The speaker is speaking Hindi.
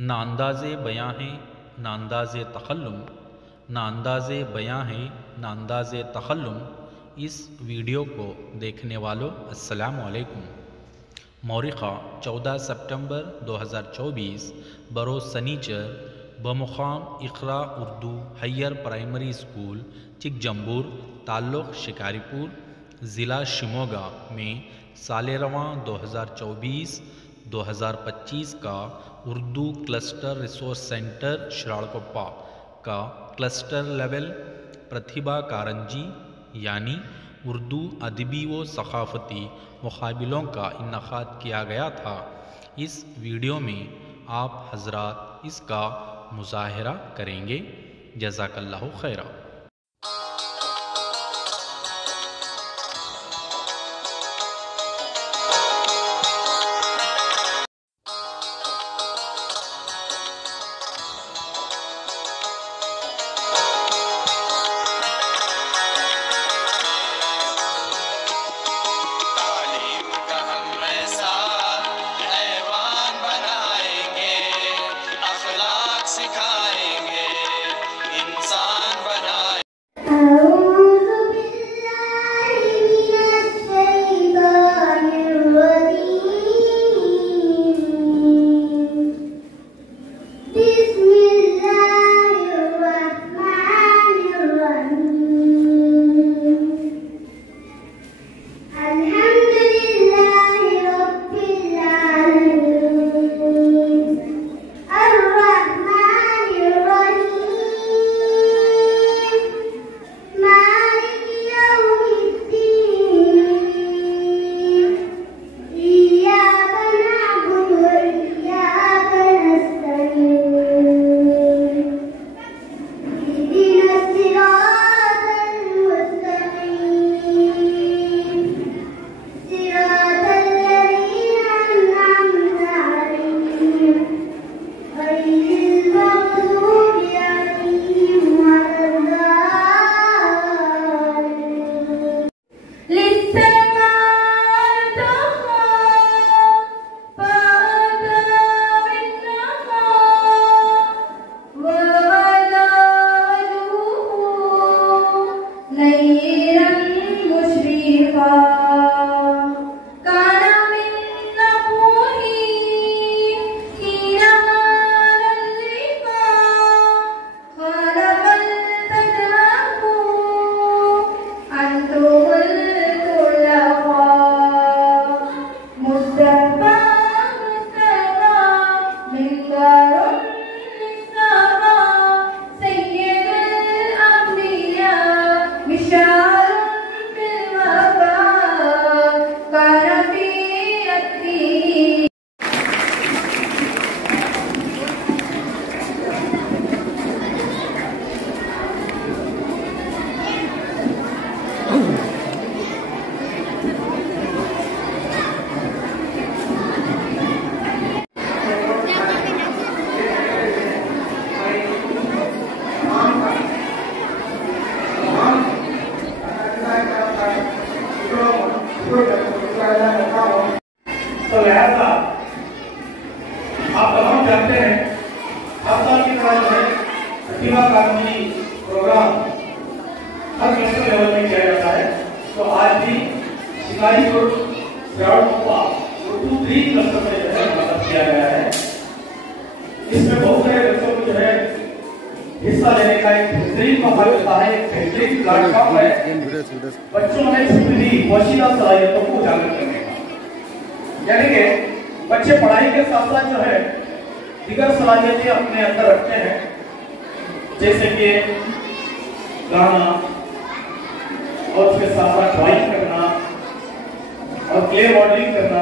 ना अंदाज़े बयां है ना अंदाज़े तखल्लुम, ना अंदाज़े बयां है ना अंदाज़े तखल्लुम। इस वीडियो को देखने वालों अस्सलामु अलैकुम। मौरिख़ा 14 सितंबर 2024 बरोज़ सनीचर बमुक़ाम Iqra Urdu higher primary school चिकजंबूर ताल्लुक़ शिकारीपुर ज़िला शिमोगा में साल रवां 2024-2025 का उर्दू क्लस्टर रिसोर्स सेंटर शिरालकोप्पा का क्लस्टर लेवल प्रतिभा कारंजी यानी उर्दू अदबी व सक़ाफ़ती मुक़ाबलों का इन्नेकाद किया गया था। इस वीडियो में आप हज़रात इसका मुज़ाहरा करेंगे। जज़ाकल्लाहु खैरा। तो लिहाजा आप तमाम जानते हैं हर साल की तरह जो है प्रतिभा कारंजी प्रोग्राम हर क्लस्टर लेवल में किया जाता है। तो आज भी शिकारीपुर शिरालकोप्पा उर्दू 3 क्लस्टर में जो है मदद किया गया है। इसमें बहुत सारे बच्चों को जो है हिस्सा लेने का एक बेहतरीन मौका मिलता है, एक बेहतरीन प्लेटफॉर्म है बच्चों में छिपी पोशीदा सलाहियतों को उजागर करने का। यानी कि बच्चे पढ़ाई के साथ साथ जो है दीगर सलाहियतें अपने अंदर रखते हैं, जैसे कि गाना और उसके साथ साथ ड्राइंग करना और क्ले मॉडलिंग करना।